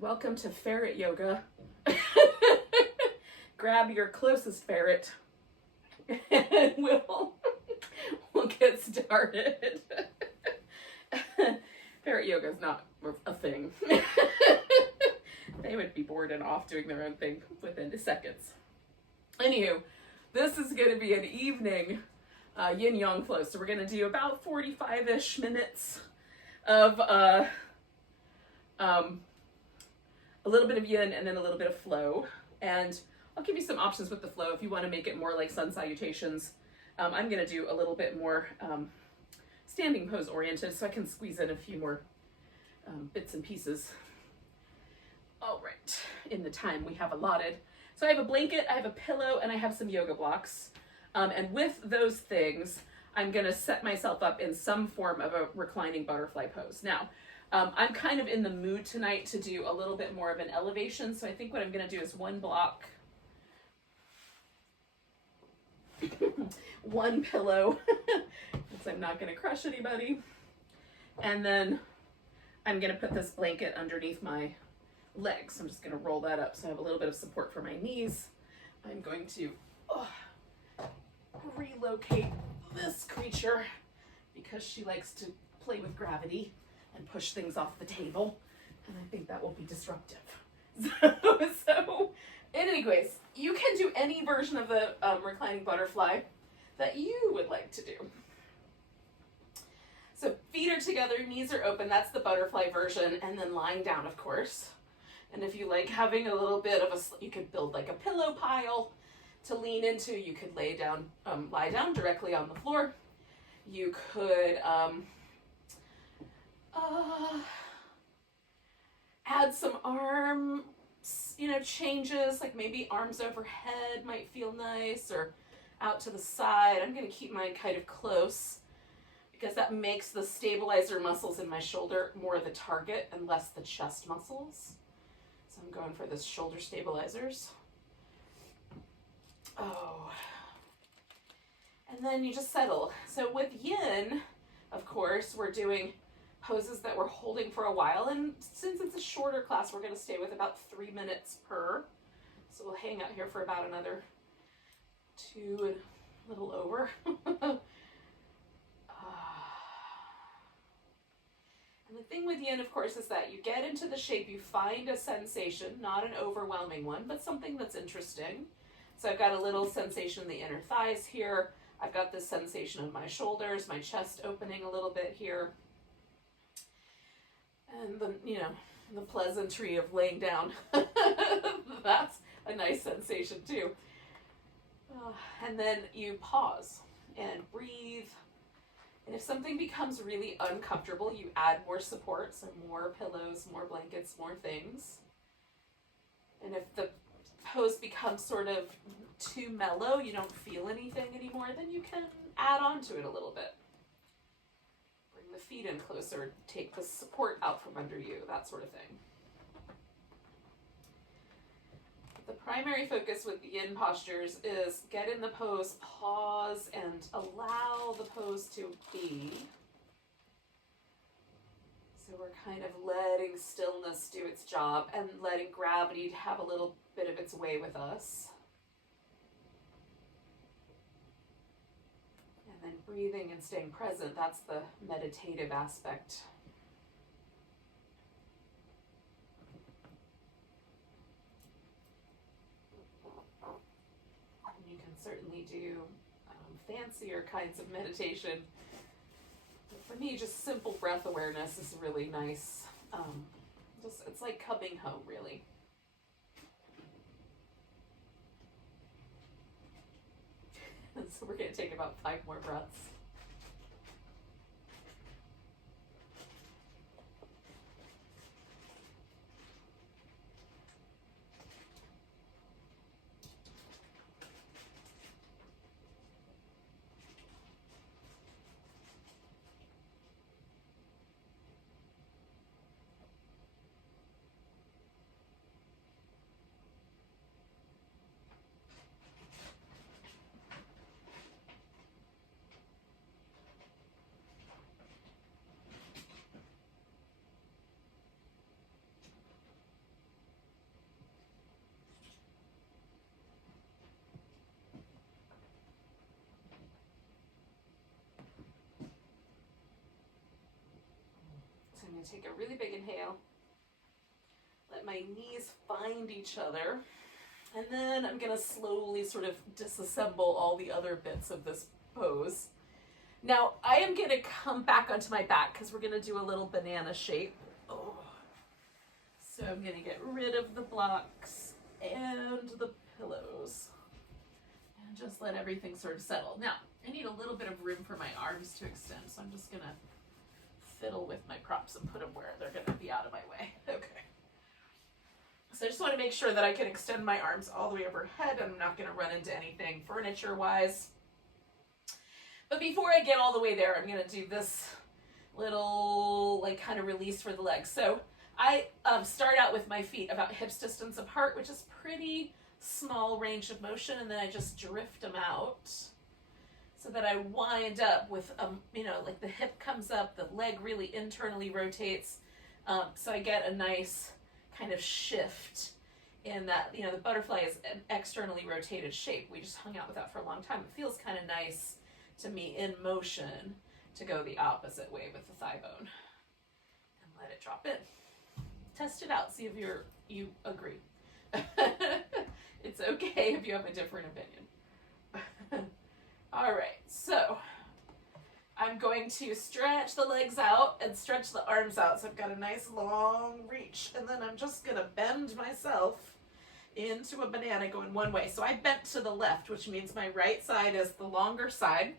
Welcome to ferret yoga. Grab your closest ferret and we'll get started. Ferret yoga is not a thing. They would be bored and off doing their own thing within seconds. Anywho, this is going to be an evening yin yang flow. So we're going to do about 45-ish minutes of a little bit of yin and then a little bit of flow. And I'll give you some options with the flow if you want to make it more like sun salutations. I'm going to do a little bit more standing pose oriented so I can squeeze in a few more bits and pieces. All right, in the time we have allotted. So I have a blanket, I have a pillow, and I have some yoga blocks. And with those things, I'm going to set myself up in some form of a reclining butterfly pose. Now, I'm kind of in the mood tonight to do a little bit more of an elevation. So I think what I'm going to do is one block, one pillow, since I'm not going to crush anybody. And then I'm going to put this blanket underneath my legs. I'm just going to roll that up so I have a little bit of support for my knees. I'm going to relocate this creature because she likes to play with gravity and push things off the table, and I think that will be disruptive. So anyways, you can do any version of the reclining butterfly that you would like to do. So feet are together, knees are open, that's the butterfly version, and then lying down, of course. And if you like having a little bit of you could build like a pillow pile to lean into. You could lie down directly on the floor. You could add some arm, changes, like maybe arms overhead might feel nice, or out to the side. I'm going to keep mine kind of close because that makes the stabilizer muscles in my shoulder more the target and less the chest muscles. So I'm going for this shoulder stabilizers. Oh. And then you just settle. So with yin, of course, we're doing poses that we're holding for a while. And since it's a shorter class, we're going to stay with about 3 minutes per. So we'll hang out here for about another 2 and a little over. And the thing with yin, of course, is that you get into the shape, you find a sensation, not an overwhelming one, but something that's interesting. So I've got a little sensation in the inner thighs here. I've got this sensation of my shoulders, my chest opening a little bit here. And the pleasantry of laying down. That's a nice sensation too. And then you pause and breathe. And if something becomes really uncomfortable, you add more support, so more pillows, more blankets, more things. And if the pose becomes sort of too mellow, you don't feel anything anymore, then you can add on to it a little bit. Bring the feet in closer, take the support out from under you, that sort of thing. The primary focus with the yin postures is get in the pose, pause, and allow the pose to be. So we're kind of letting stillness do its job and letting gravity have a little bit of its way with us. And then breathing and staying present, that's the meditative aspect. And you can certainly do fancier kinds of meditation. For me, just simple breath awareness is really nice. It's like coming home, really. And so we're going to take about 5 more breaths. I'm going to take a really big inhale. Let my knees find each other. And then I'm going to slowly sort of disassemble all the other bits of this pose. Now, I am going to come back onto my back because we're going to do a little banana shape. Oh. So I'm going to get rid of the blocks and the pillows. And just let everything sort of settle. Now, I need a little bit of room for my arms to extend, so I'm just going to fiddle with my props and put them where they're going to be out of my way. Okay. So I just want to make sure that I can extend my arms all the way overhead and I'm not going to run into anything furniture-wise. But before I get all the way there, I'm going to do this little like kind of release for the legs. So I start out with my feet about hips distance apart, which is pretty small range of motion, and then I just drift them out so that I wind up with, you know, like the hip comes up, the leg really internally rotates, so I get a nice kind of shift in that, you know, the butterfly is an externally rotated shape. We just hung out with that for a long time. It feels kind of nice to me in motion to go the opposite way with the thigh bone. And let it drop in. Test it out, see if you agree. It's okay if you have a different opinion. All right, so I'm going to stretch the legs out and stretch the arms out. So I've got a nice long reach, and then I'm just gonna bend myself into a banana going one way. So I bent to the left, which means my right side is the longer side.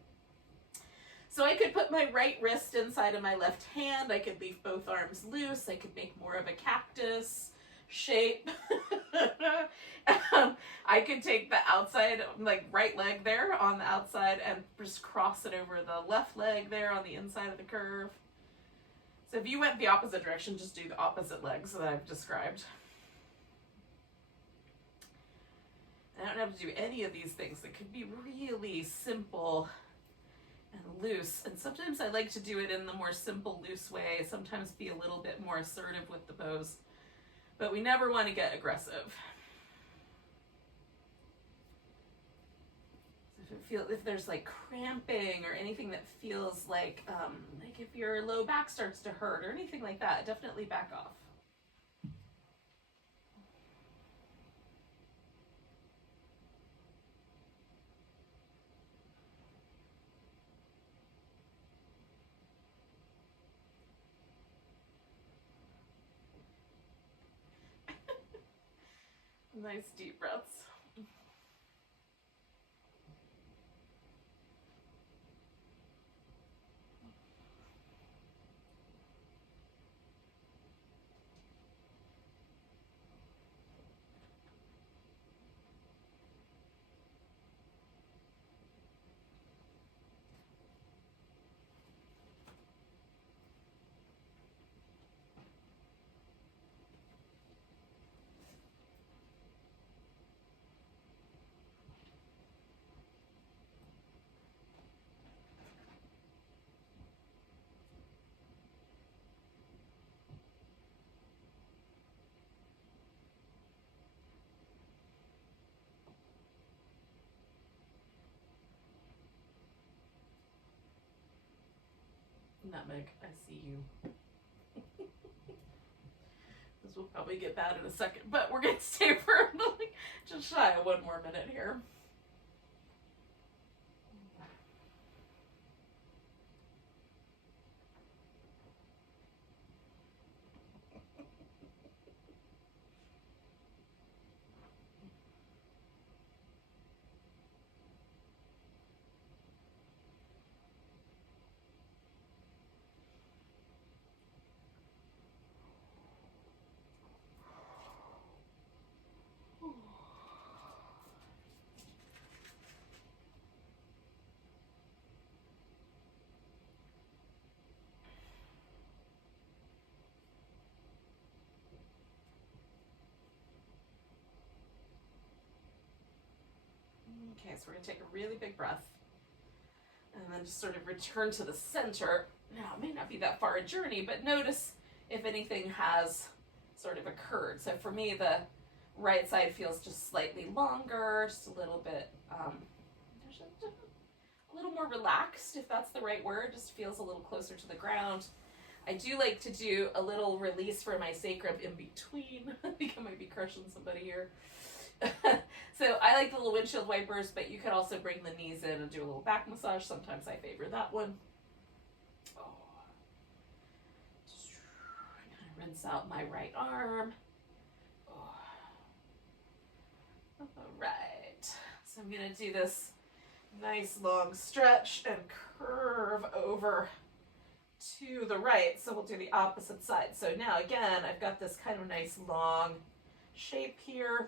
So I could put my right wrist inside of my left hand. I could leave both arms loose. I could make more of a cactus shape. I could take the outside, like right leg there on the outside and just cross it over the left leg there on the inside of the curve. So if you went the opposite direction, just do the opposite legs that I've described. I don't have to do any of these things. It could be really simple and loose. And sometimes I like to do it in the more simple, loose way. Sometimes be a little bit more assertive with the pose. But we never want to get aggressive. If there's like cramping or anything that feels like if your low back starts to hurt or anything like that, definitely back off. Nice deep breaths. Nutmeg, I see you. This will probably get bad in a second, but we're going to stay for just shy of 1 more minute here. Okay, so we're going to take a really big breath and then just sort of return to the center. Now, it may not be that far a journey, but notice if anything has sort of occurred. So for me, the right side feels just slightly longer, just a little bit, a little more relaxed, if that's the right word, just feels a little closer to the ground. I do like to do a little release for my sacrum in between. I think I might be crushing somebody here. So I like the little windshield wipers, but you could also bring the knees in and do a little back massage. Sometimes I favor that one. Oh. Just kind of rinse out my right arm. Oh. All right. So I'm going to do this nice long stretch and curve over to the right. So we'll do the opposite side. So now again, I've got this kind of nice long shape here.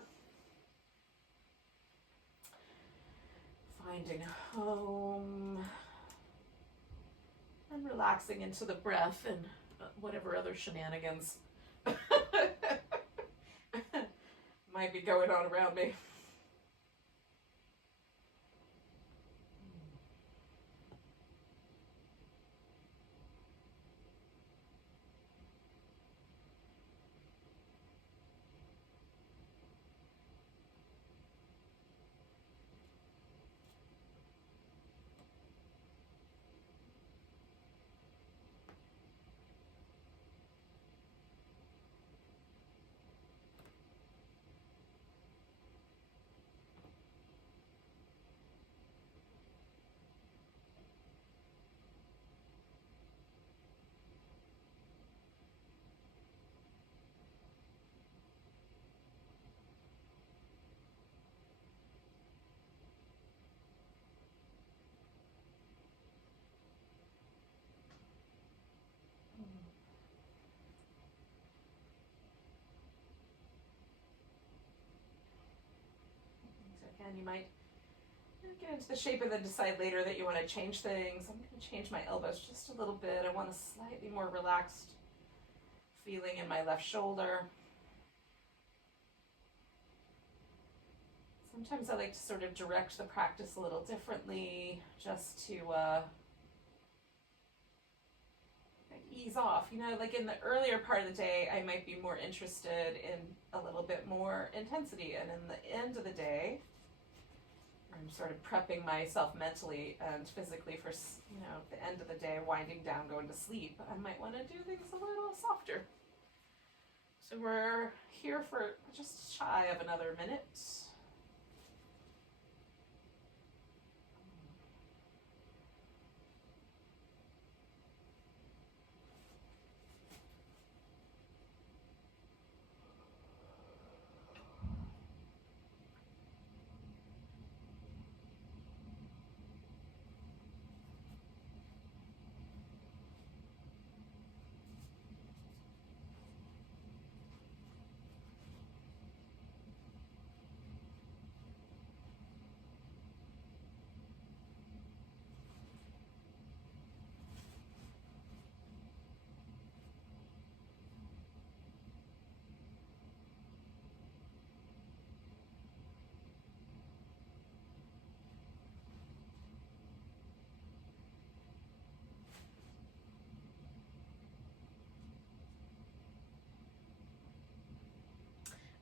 Finding home and relaxing into the breath and whatever other shenanigans might be going on around me. And you might get into the shape and then decide later that you want to change things. I'm going to change my elbows just a little bit. I want a slightly more relaxed feeling in my left shoulder. Sometimes I like to sort of direct the practice a little differently, just to ease off. You know, like in the earlier part of the day, I might be more interested in a little bit more intensity, and in the end of the day, I'm sort of prepping myself mentally and physically for, you know, the end of the day, winding down, going to sleep. I might want to do things a little softer. So we're here for just shy of another minute.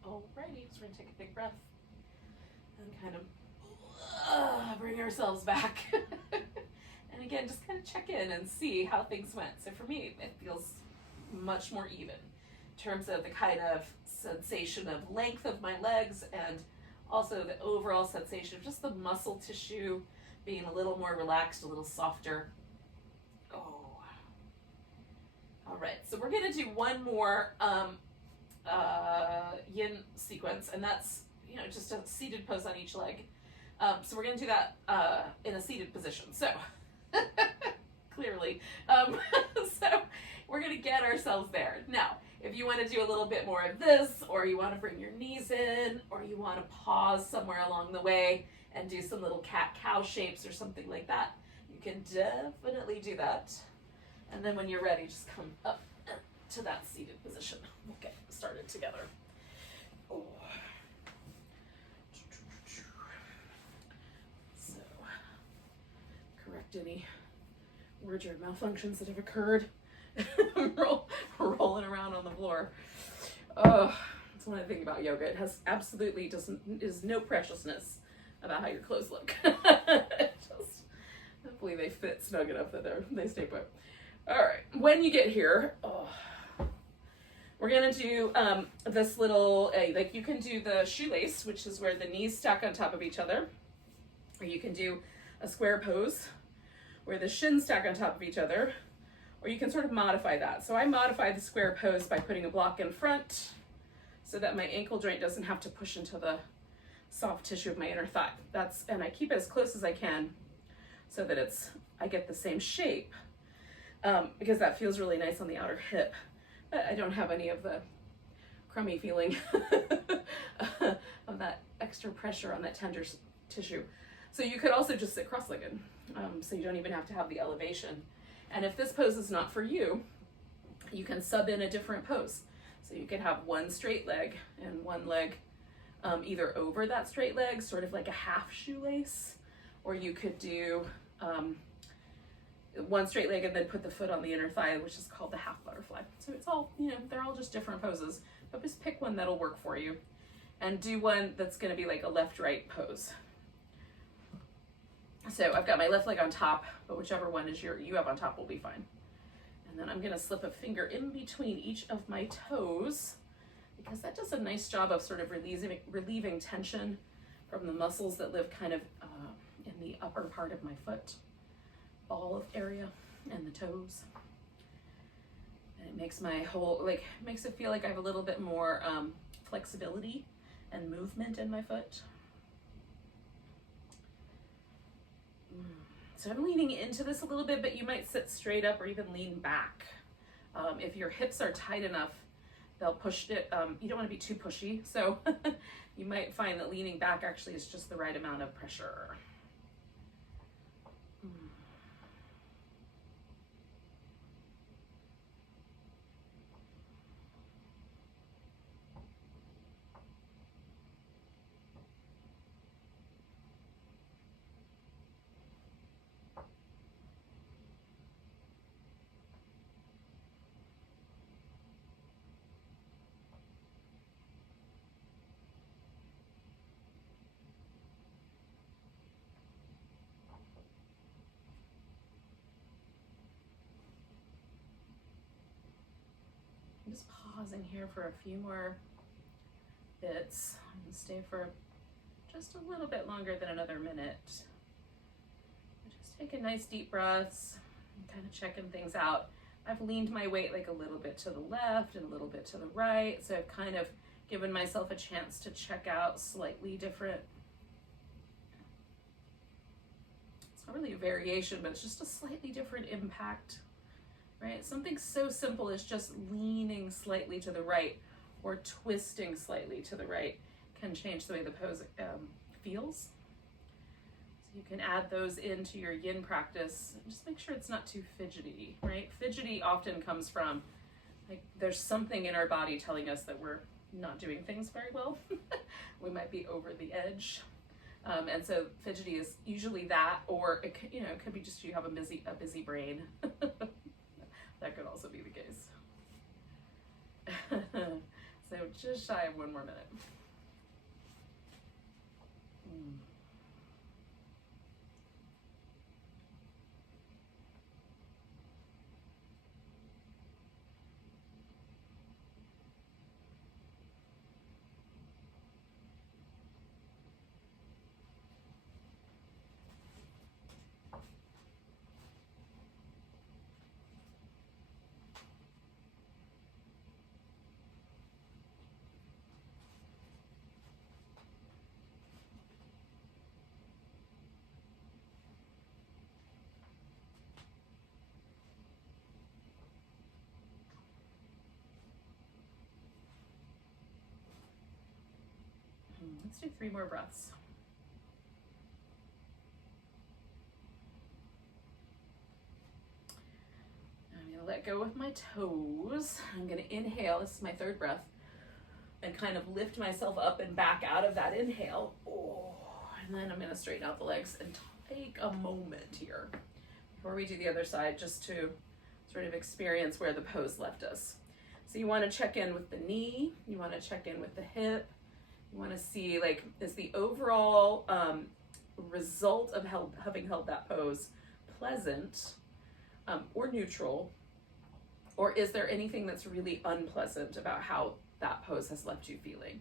Alrighty, so we're going to take a big breath and kind of bring ourselves back. And again, just kind of check in and see how things went. So for me, it feels much more even in terms of the kind of sensation of length of my legs, and also the overall sensation of just the muscle tissue being a little more relaxed, a little softer. Oh. All right, so we're going to do one more yin sequence, and that's, you know, just a seated pose on each leg. So we're going to do that in a seated position. So clearly, so we're going to get ourselves there. Now, if you want to do a little bit more of this, or you want to bring your knees in, or you want to pause somewhere along the way and do some little cat-cow shapes or something like that, you can definitely do that. And then when you're ready, just come up to that seated position. We'll get started together. Oh. So, correct any wardrobe malfunctions that have occurred. Rolling around on the floor. Oh, that's one thing about yoga. It has absolutely is no preciousness about how your clothes look. Just hopefully they fit snug enough that they stay put. All right, when you get here, we're gonna do this little, like you can do the shoelace, which is where the knees stack on top of each other, or you can do a square pose where the shins stack on top of each other, or you can sort of modify that. So I modify the square pose by putting a block in front so that my ankle joint doesn't have to push into the soft tissue of my inner thigh. And I keep it as close as I can so that I get the same shape, because that feels really nice on the outer hip, but I don't have any of the crummy feeling of that extra pressure on that tender tissue. So you could also just sit cross-legged, so you don't even have to have the elevation. And if this pose is not for you, you can sub in a different pose. So you could have one straight leg and one leg either over that straight leg, sort of like a half shoelace, or you could do one straight leg and then put the foot on the inner thigh, which is called the half butterfly. So it's all, they're all just different poses, but just pick one that'll work for you and do one that's gonna be like a left-right pose. So I've got my left leg on top, but whichever one is you have on top will be fine. And then I'm gonna slip a finger in between each of my toes, because that does a nice job of sort of relieving tension from the muscles that live kind of in the upper part of my foot, ball area, and the toes. And it makes my whole, makes it feel like I have a little bit more flexibility and movement in my foot. So I'm leaning into this a little bit, but you might sit straight up or even lean back. If your hips are tight enough, they'll push it. You don't want to be too pushy, so you might find that leaning back actually is just the right amount of pressure. I'm just pausing here for a few more bits. I'm gonna stay for just a little bit longer than another minute. Just taking nice deep breaths and kind of checking things out. I've leaned my weight like a little bit to the left and a little bit to the right, so I've kind of given myself a chance to check out slightly different. It's not really a variation, but it's just a slightly different impact. Right? Something so simple as just leaning slightly to the right or twisting slightly to the right can change the way the pose feels. So you can add those into your yin practice. Just make sure it's not too fidgety, right? Fidgety often comes from, there's something in our body telling us that we're not doing things very well. We might be over the edge. And so fidgety is usually that, or it could be just you have a busy brain. That could also be the case. So just shy of 1 more minute. Let's do 3 more breaths. I'm gonna let go with my toes. I'm gonna inhale, this is my 3rd breath, and kind of lift myself up and back out of that inhale. And then I'm gonna straighten out the legs and take a moment here before we do the other side, just to sort of experience where the pose left us. So you wanna check in with the knee, you wanna check in with the hip, you want to see, is the overall result of having held that pose pleasant, or neutral? Or is there anything that's really unpleasant about how that pose has left you feeling?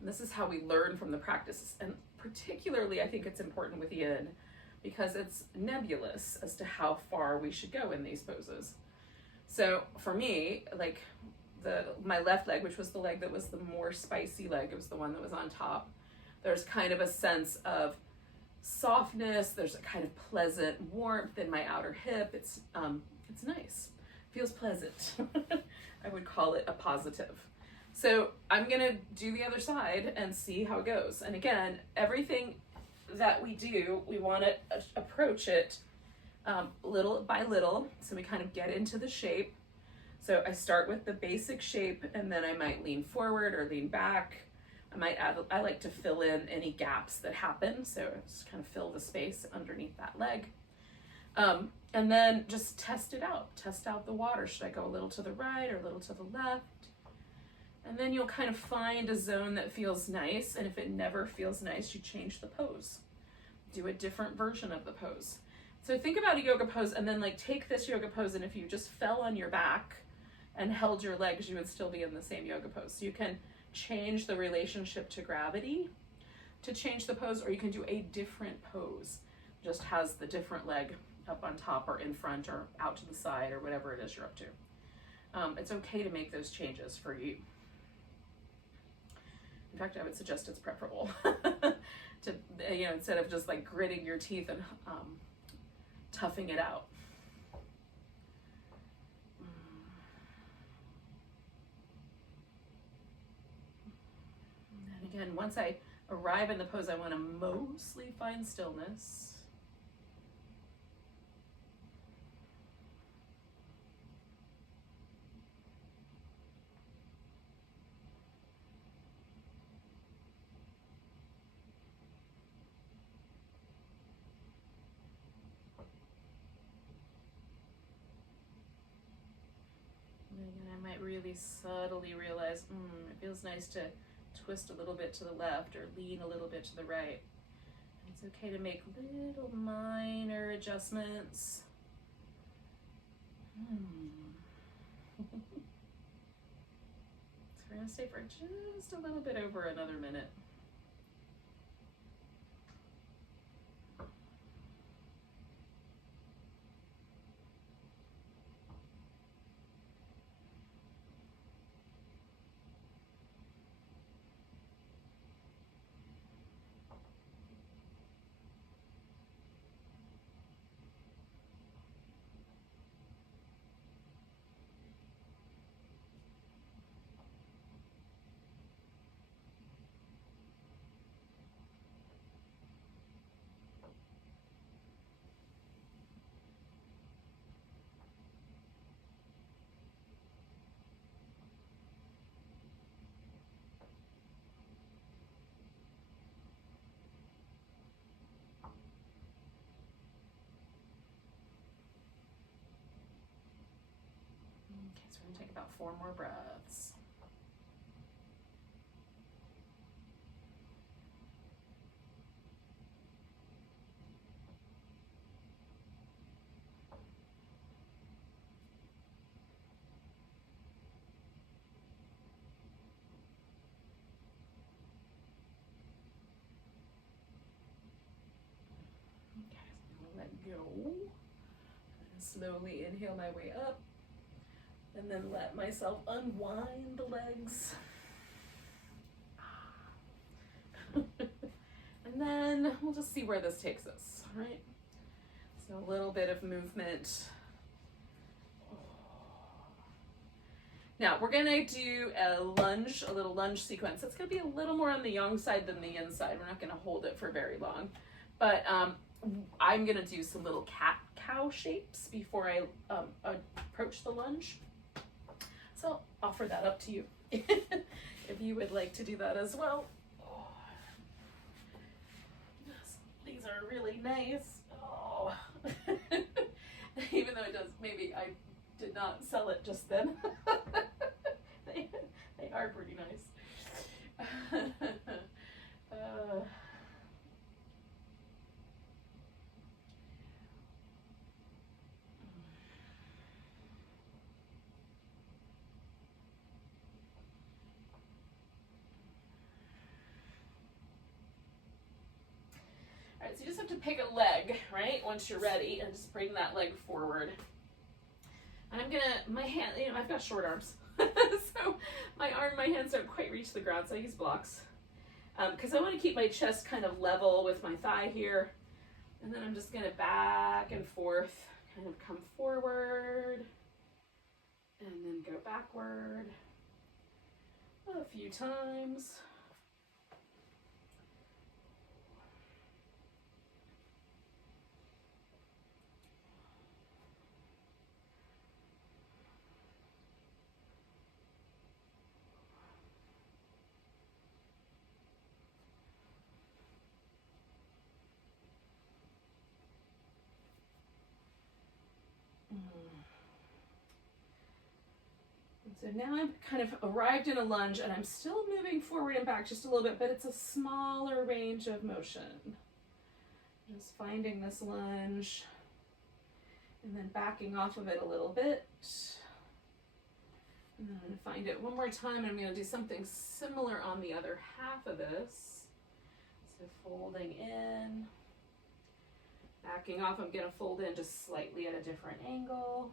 And this is how we learn from the practice. And particularly, I think it's important with yin because it's nebulous as to how far we should go in these poses. So for me, like my left leg, which was the leg that was the more spicy leg, it was the one that was on top, there's kind of a sense of softness, there's a kind of pleasant warmth in my outer hip. It's nice. Feels pleasant. I would call it a positive. So I'm gonna do the other side and see how it goes. And again, everything that we do, we wanna approach it little by little. So we kind of get into the shape. So I start with the basic shape and then I might lean forward or lean back. I like to fill in any gaps that happen. So just kind of fill the space underneath that leg. And then just test it out. Test out the water. Should I go a little to the right or a little to the left? And then you'll kind of find a zone that feels nice. And if it never feels nice, you change the pose. Do a different version of the pose. So think about a yoga pose and then like take this yoga pose, and if you just fell on your back and held your legs, you would still be in the same yoga pose. So you can change the relationship to gravity to change the pose, or you can do a different pose. Just has the different leg up on top or in front or out to the side or whatever it is you're up to. It's okay to make those changes for you. In fact, I would suggest it's preferable to, instead of just like gritting your teeth and toughing it out. And again, once I arrive in the pose, I want to mostly find stillness. Really subtly realize, it feels nice to twist a little bit to the left or lean a little bit to the right. It's okay to make little minor adjustments. So we're going to stay for just a little bit over another minute. So we're going to take about 4 more breaths. Okay, so I'm going to let go. And slowly inhale my way up. And then let myself unwind the legs. And then we'll just see where this takes us, all right? So a little bit of movement. Now we're gonna do a little lunge sequence. It's gonna be a little more on the yang side than the yin side. We're not gonna hold it for very long. But I'm gonna do some little cat-cow shapes before I approach the lunge. So I'll offer that up to you if you would like to do that as well. Oh. Yes, these are really nice. Oh. Even though it does, maybe I did not sell it just then. they are pretty nice. So you just have to pick a leg, right? Once you're ready, and just bring that leg forward. And I'm gonna, my hand, you know, I've got short arms. So my hands don't quite reach the ground, so I use blocks. Because I want to keep my chest kind of level with my thigh here. And then I'm just gonna back and forth, kind of come forward, and then go backward a few times. So now I've kind of arrived in a lunge and I'm still moving forward and back just a little bit, but it's a smaller range of motion. Just finding this lunge and then backing off of it a little bit. And then I'm going to find it one more time, and I'm going to do something similar on the other half of this. So folding in, backing off, I'm going to fold in just slightly at a different angle.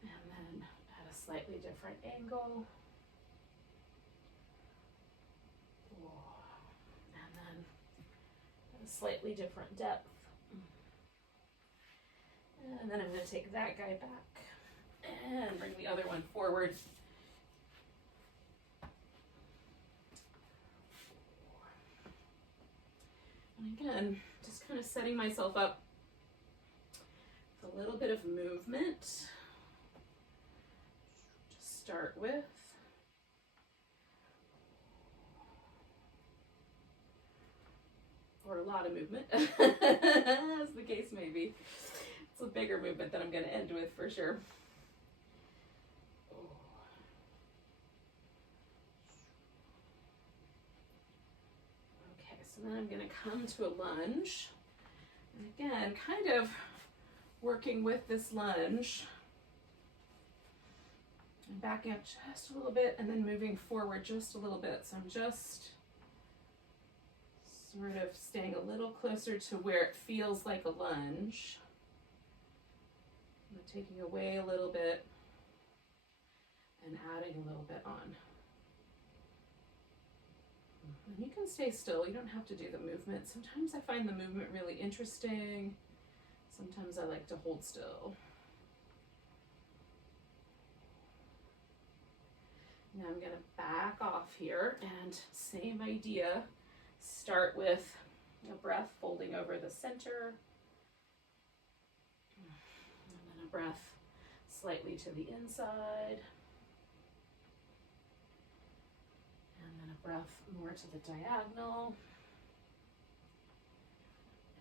And then at a slightly different angle. And then at a slightly different depth. And then I'm going to take that guy back and bring the other one forward. And again, just kind of setting myself up with a little bit of movement. Start with. Or a lot of movement, as the case may be. It's a bigger movement that I'm going to end with for sure. Okay, so then I'm going to come to a lunge. And again, kind of working with this lunge. And backing up just a little bit and then moving forward just a little bit. So I'm just sort of staying a little closer to where it feels like a lunge. I'm taking away a little bit and adding a little bit on. And you can stay still, you don't have to do the movement. Sometimes I find the movement really interesting. Sometimes I like to hold still. Now I'm going to back off here, and same idea. Start with a breath folding over the center, and then a breath slightly to the inside, and then a breath more to the diagonal,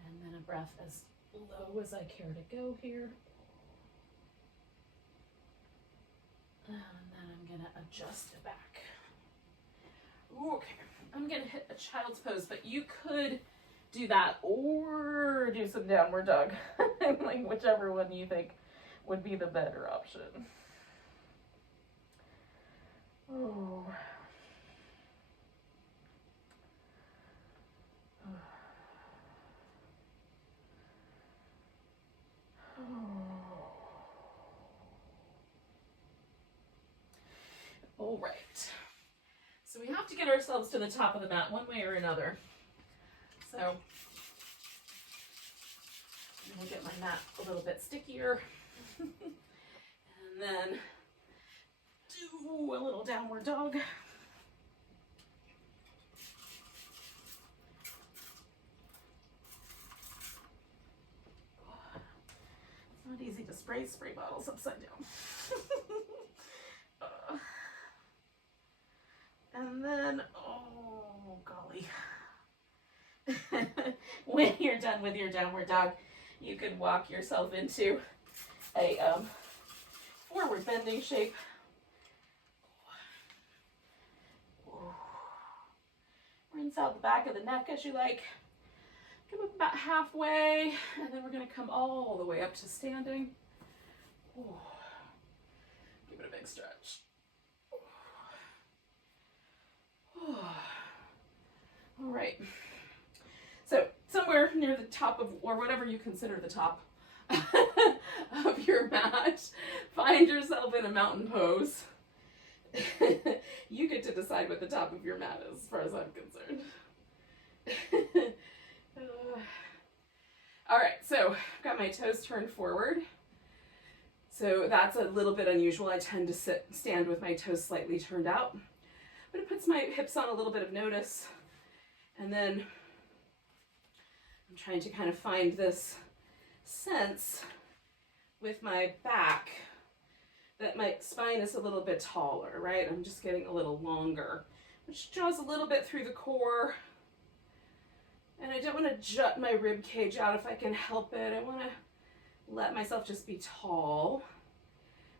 and then a breath as low as I care to go here. And then I'm going to adjust it back. Okay, I'm going to hit a child's pose, but you could do that or do some downward dog. Like whichever one you think would be the better option. Oh. All right, so we have to get ourselves to the top of the mat one way or another. So I'm gonna get my mat a little bit stickier and then do a little downward dog. It's not easy to spray bottles upside down. And then, oh golly, when you're done with your downward dog, you can walk yourself into a forward bending shape. Rinse out the back of the neck as you like. Come up about halfway, and then we're going to come all the way up to standing. Give it a big stretch. All right, near the top of, or whatever you consider the top of your mat. Find yourself in a mountain pose. You get to decide what the top of your mat is, as far as I'm concerned. All right, so I've got my toes turned forward. So that's a little bit unusual. I tend to stand with my toes slightly turned out, but it puts my hips on a little bit of notice. And then I'm trying to kind of find this sense with my back that my spine is a little bit taller, right? I'm just getting a little longer, which draws a little bit through the core. And I don't want to jut my rib cage out if I can help it. I want to let myself just be tall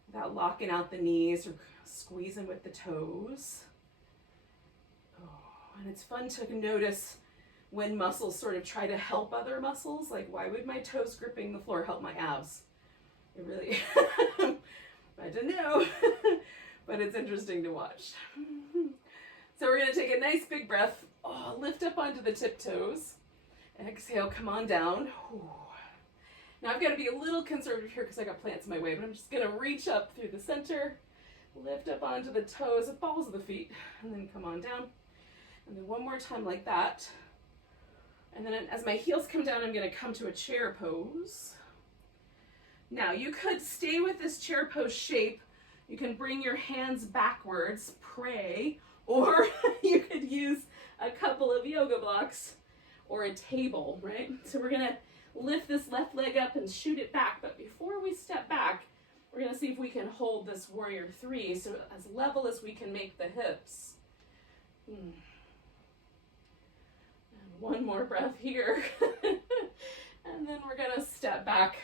without locking out the knees or squeezing with the toes. Oh, and it's fun to notice when muscles sort of try to help other muscles. Like, why would my toes gripping the floor help my abs? It really, I don't know, but it's interesting to watch. So we're going to take a nice big breath. Oh, lift up onto the tiptoes. Exhale, come on down. Ooh. Now I've got to be a little conservative here because I got plants in my way, but I'm just going to reach up through the center, lift up onto the toes, the balls of the feet, and then come on down. And then one more time like that. And then as my heels come down, I'm going to come to a chair pose. Now you could stay with this chair pose shape. You can bring your hands backwards, pray, or you could use a couple of yoga blocks or a table, right? So we're going to lift this left leg up and shoot it back. But before we step back, we're going to see if we can hold this warrior three so as level as we can make the hips. And one more breath here. And then we're going to step back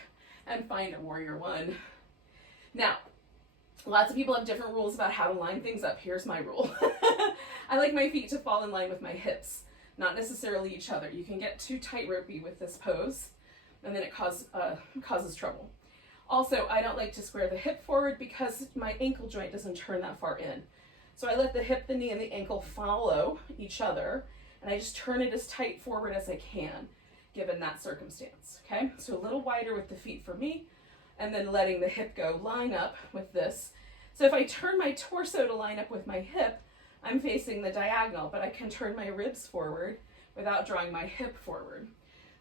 and find a warrior one. Now, lots of people have different rules about how to line things up. Here's my rule. I like my feet to fall in line with my hips, not necessarily each other. You can get too tight ropey with this pose, and then it causes trouble. Also, I don't like to square the hip forward because my ankle joint doesn't turn that far in. So I let the hip, the knee, and the ankle follow each other, and I just turn it as tight forward as I can, given that circumstance, okay? So a little wider with the feet for me, and then letting the hip go line up with this. So if I turn my torso to line up with my hip, I'm facing the diagonal, but I can turn my ribs forward without drawing my hip forward.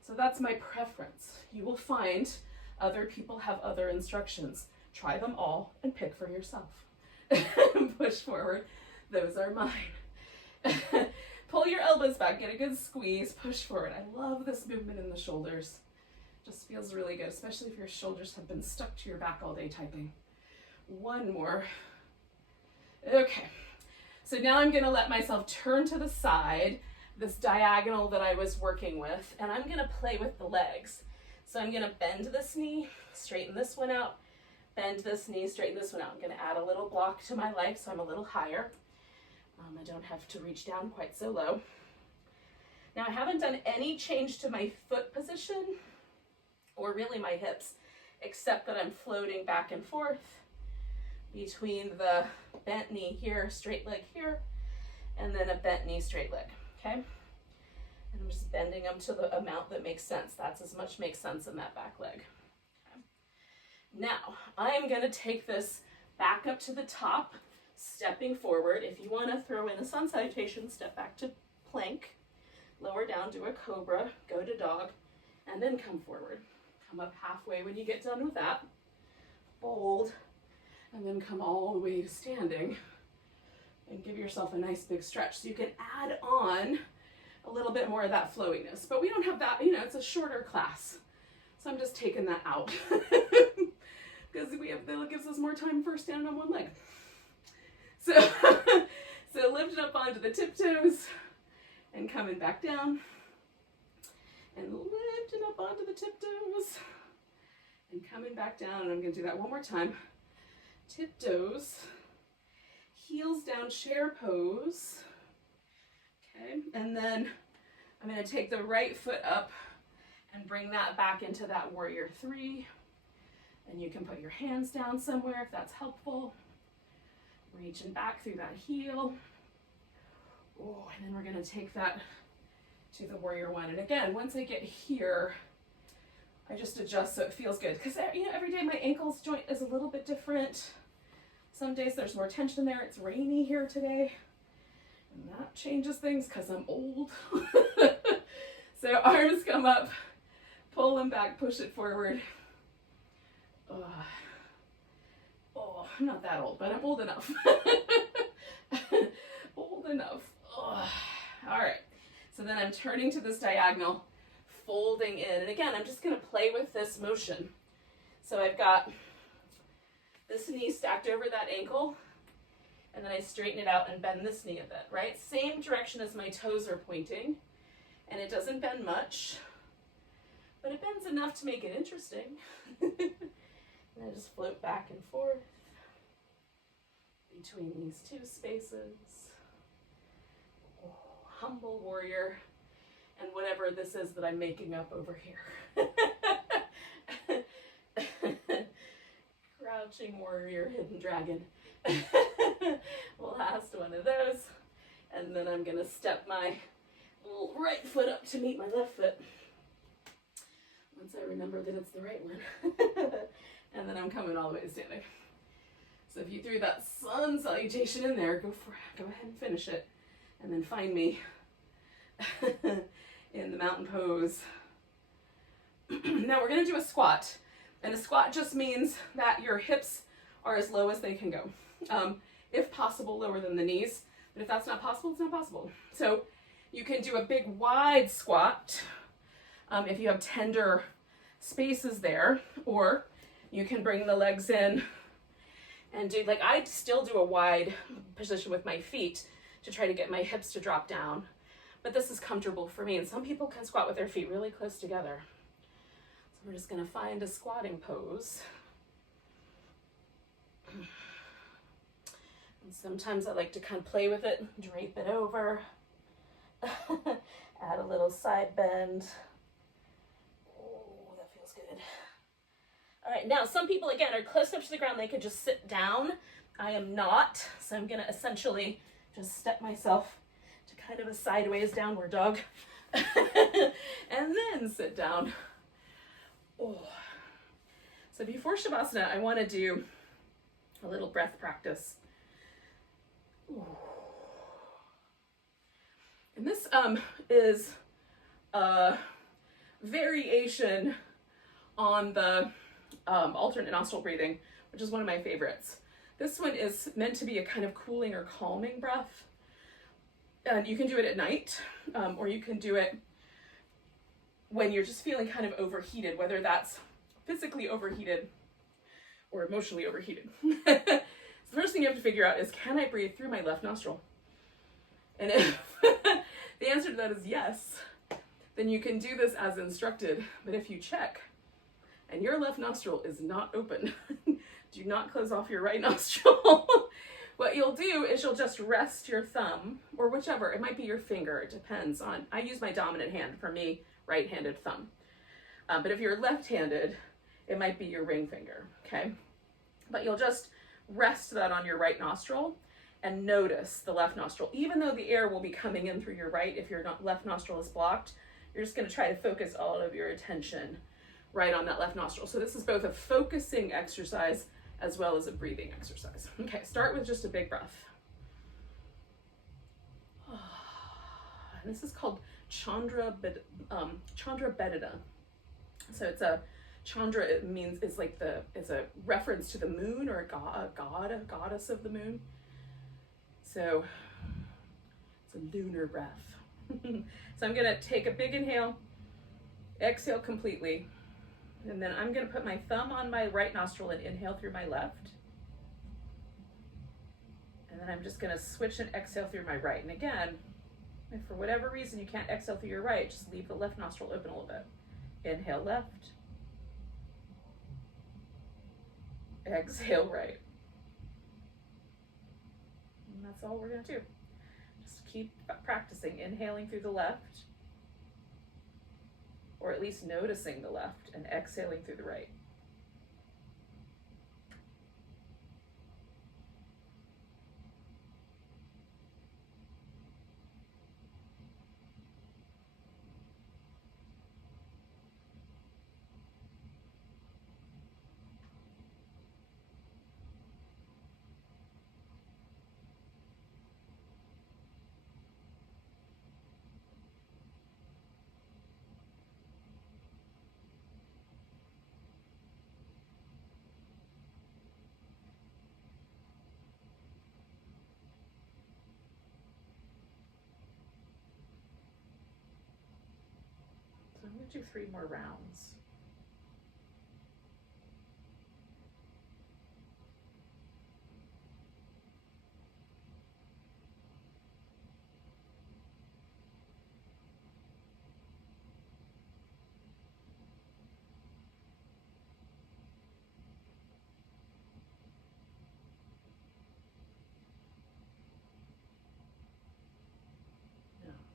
So that's my preference. You will find other people have other instructions. Try them all and pick for yourself. Push forward. Those are mine. Pull your elbows back, get a good squeeze, push forward. I love this movement in the shoulders. Just feels really good, especially if your shoulders have been stuck to your back all day typing. One more. Okay. So now I'm going to let myself turn to the side, this diagonal that I was working with, and I'm going to play with the legs. So I'm going to bend this knee, straighten this one out, bend this knee, straighten this one out. I'm going to add a little block to my life so I'm a little higher. I don't have to reach down quite so low. Now I haven't done any change to my foot position or really my hips, except that I'm floating back and forth between the bent knee here, straight leg here, and then a bent knee, straight leg, okay? And I'm just bending them to the amount that makes sense. That's as much makes sense in that back leg. Okay. Now, I am gonna take this back up to the top, stepping forward. If you wanna throw in a sun salutation, step back to plank, lower down, do a cobra, go to dog, and then come forward. Come up halfway when you get done with that. Fold, and then come all the way to standing and give yourself a nice big stretch. So you can add on a little bit more of that flowiness, but we don't have that, you know, it's a shorter class. So I'm just taking that out because that gives us more time for standing on one leg. So, so lifting up onto the tiptoes and coming back down and lifting up onto the tiptoes and coming back down. And I'm going to do that one more time. Tiptoes, heels down, chair pose. Okay, and then I'm going to take the right foot up and bring that back into that warrior three. And you can put your hands down somewhere if that's helpful. Reaching back through that heel. Oh, and then we're going to take that to the warrior one. And again, once I get here, I just adjust so it feels good. Because, you know, every day my ankles joint is a little bit different. Some days there's more tension there. It's rainy here today. And that changes things because I'm old. So arms come up, pull them back, push it forward. Oh, I'm not that old, but I'm old enough. Old enough. All right. So then I'm turning to this diagonal, folding in. And again, I'm just going to play with this motion. So I've got this knee stacked over that ankle, and then I straighten it out and bend this knee a bit, right? Same direction as my toes are pointing, and it doesn't bend much, but it bends enough to make it interesting. And I just float back and forth between these two spaces. Oh, humble warrior, and whatever this is that I'm making up over here. Crouching warrior, hidden dragon. Last one of those. And then I'm gonna step my right foot up to meet my left foot. Once I remember that it's the right one. And then I'm coming all the way to standing. So if you threw that sun salutation in there, go ahead and finish it. And then find me in the mountain pose. Now we're gonna do a squat. And a squat just means that your hips are as low as they can go. If possible, lower than the knees. But if that's not possible, it's not possible. So you can do a big wide squat if you have tender spaces there, or you can bring the legs in and do, like, I still do a wide position with my feet to try to get my hips to drop down. But this is comfortable for me, and some people can squat with their feet really close together. So we're just gonna find a squatting pose. And sometimes I like to kind of play with it, drape it over, add a little side bend. Oh, that feels good. All right, now some people, again, are close up to the ground. They could just sit down. I am not, so I'm gonna essentially just step myself to kind of a sideways downward dog and then sit down. Oh. So before Shavasana, I wanna do a little breath practice. Ooh. And this is a variation on the alternate nostril breathing, which is one of my favorites. This one is meant to be a kind of cooling or calming breath. And you can do it at night, or you can do it when you're just feeling kind of overheated, whether that's physically overheated or emotionally overheated. The first thing you have to figure out is, can I breathe through my left nostril? And if the answer to that is yes, then you can do this as instructed. But if you check and your left nostril is not open, do not close off your right nostril. What you'll do is you'll just rest your thumb, or whichever, it might be your finger, it depends on, I use my dominant hand, for me, right-handed thumb. But if you're left-handed, it might be your ring finger, okay? But you'll just rest that on your right nostril and notice the left nostril. Even though the air will be coming in through your right, if your left nostril is blocked, you're just gonna try to focus all of your attention right on that left nostril. So this is both a focusing exercise as well as a breathing exercise. Okay, start with just a big breath. And this is called Chandra Bedita. So it's a Chandra, it means it's like it's a reference to the moon, or a goddess of the moon. So it's a lunar breath. So I'm gonna take a big inhale, exhale completely, and then I'm gonna put my thumb on my right nostril and inhale through my left. And then I'm just gonna switch and exhale through my right. And again, if for whatever reason you can't exhale through your right, just leave the left nostril open a little bit. Inhale left. Exhale right. And that's all we're gonna do. Just keep practicing, inhaling through the left, or at least noticing the left, and exhaling through the right. do 3 more rounds.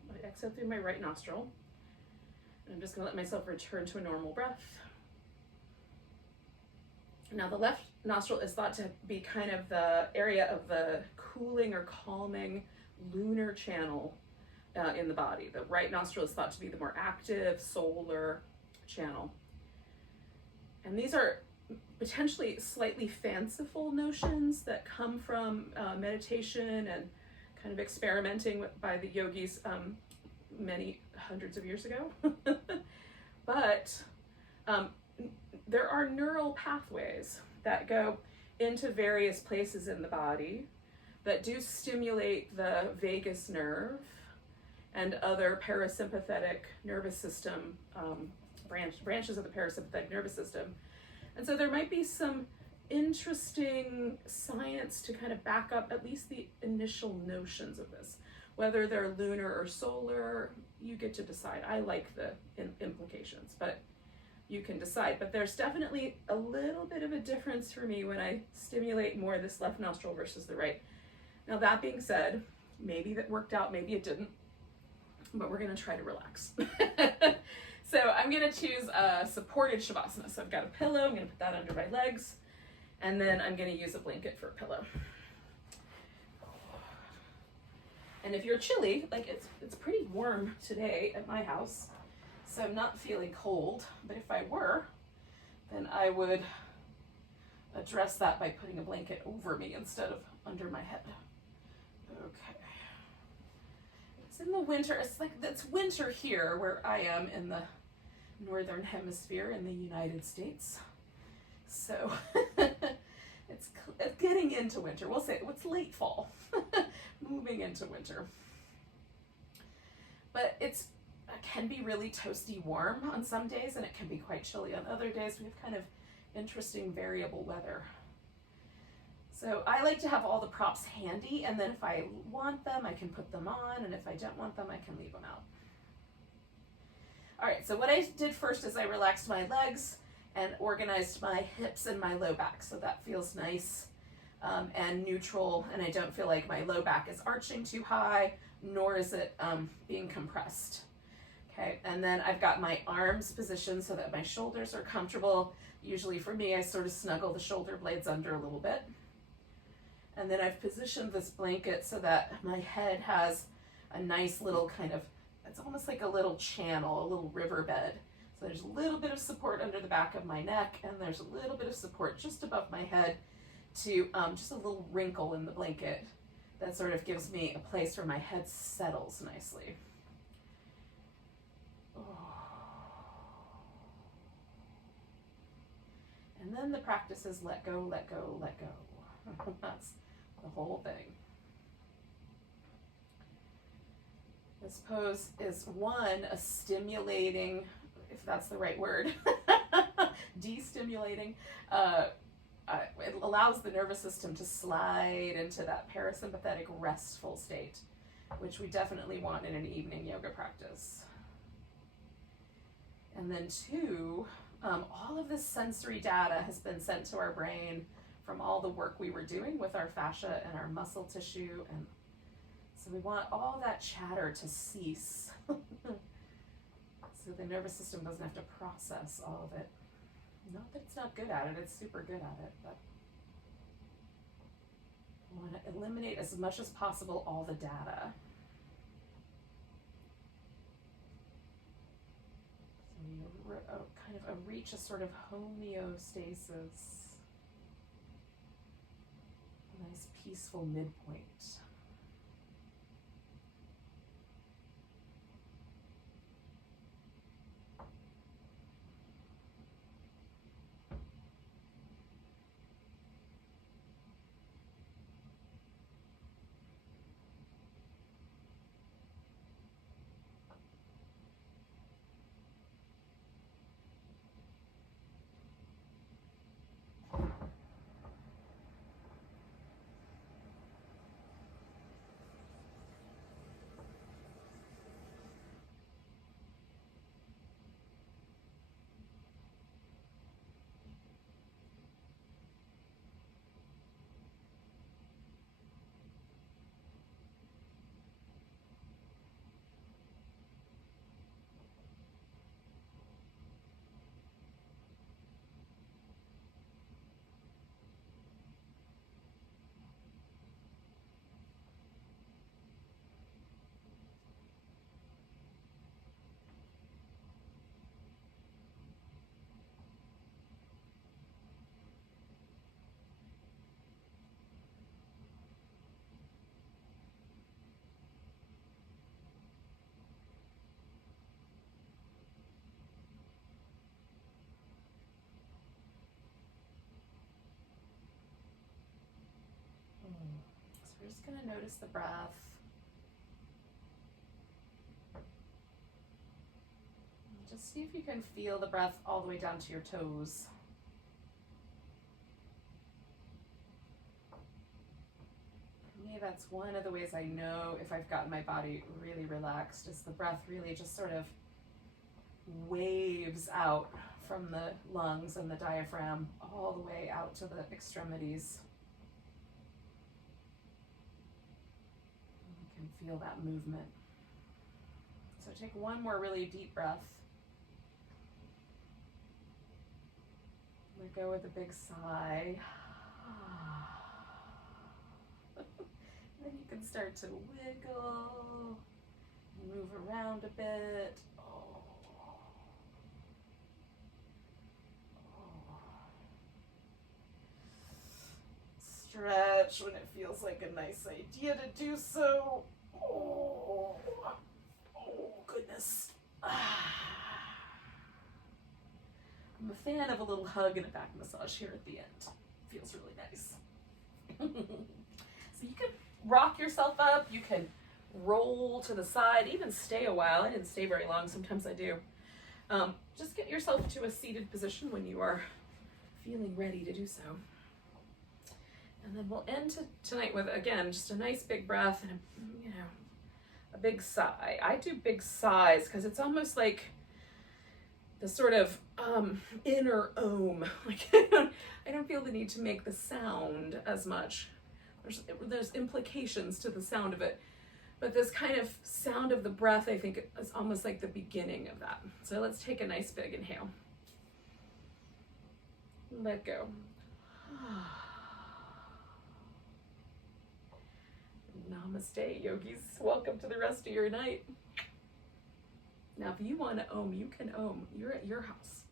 I exhale through my right nostril. And I'm just going to let myself return to a normal breath. Now the left nostril is thought to be kind of the area of the cooling or calming lunar channel in the body. The right nostril is thought to be the more active solar channel. And these are potentially slightly fanciful notions that come from meditation and kind of experimenting by the yogis many hundreds of years ago. But there are neural pathways that go into various places in the body that do stimulate the vagus nerve and other parasympathetic nervous system branches of the parasympathetic nervous system. And so there might be some interesting science to kind of back up at least the initial notions of this. Whether they're lunar or solar, you get to decide. I like the implications, but you can decide. But there's definitely a little bit of a difference for me when I stimulate more this left nostril versus the right. Now that being said, maybe that worked out, maybe it didn't, but we're gonna try to relax. So I'm gonna choose a supported Shavasana. So I've got a pillow, I'm gonna put that under my legs, and then I'm gonna use a blanket for a pillow. And if you're chilly, like it's pretty warm today at my house, so I'm not feeling cold, but if I were, then I would address that by putting a blanket over me instead of under my head. Okay. It's in the winter, it's winter here where I am in the northern hemisphere in the United States. So it's getting into winter. We'll say it's late fall, moving into winter. But it can be really toasty warm on some days, and it can be quite chilly on other days. We have kind of interesting variable weather. So I like to have all the props handy, and then if I want them, I can put them on, and if I don't want them, I can leave them out. All right, so what I did first is I relaxed my legs and organized my hips and my low back, so that feels nice and neutral, and I don't feel like my low back is arching too high, nor is it being compressed. Okay, and then I've got my arms positioned so that my shoulders are comfortable. Usually for me, I sort of snuggle the shoulder blades under a little bit. And then I've positioned this blanket so that my head has a nice little kind of, it's almost like a little channel, a little riverbed. So there's a little bit of support under the back of my neck, and there's a little bit of support just above my head to just a little wrinkle in the blanket that sort of gives me a place where my head settles nicely. And then the practice is let go, let go, let go. That's the whole thing. This pose is one, a stimulating, if that's the right word, destimulating. It allows the nervous system to slide into that parasympathetic restful state, which we definitely want in an evening yoga practice. And then two, all of this sensory data has been sent to our brain from all the work we were doing with our fascia and our muscle tissue, and so we want all that chatter to cease so the nervous system doesn't have to process all of it. Not that it's not good at it, it's super good at it, but we want to eliminate as much as possible all the data. So we kind of reach a sort of homeostasis. A nice peaceful midpoint. We're just going to notice the breath. Just see if you can feel the breath all the way down to your toes. For me, that's one of the ways I know if I've gotten my body really relaxed, is the breath really just sort of waves out from the lungs and the diaphragm all the way out to the extremities. You can feel that movement. So take one more really deep breath. Let go with a big sigh. Then you can start to wiggle, move around a bit. Stretch when it feels like a nice idea to do so. Oh, goodness. I'm a fan of a little hug and a back massage here at the end. Feels really nice. So you can rock yourself up, you can roll to the side, even stay a while. I didn't stay very long, sometimes I do. Just get yourself to a seated position when you are feeling ready to do so. And then we'll end tonight with, again, just a nice big breath and a big sigh. I do big sighs because it's almost like the sort of inner om. Like I don't feel the need to make the sound as much. There's implications to the sound of it, but this kind of sound of the breath, I think, is almost like the beginning of that. So let's take a nice big inhale. Let go. Namaste, yogis. Welcome to the rest of your night. Now, if you want to om, you can om. You're at your house.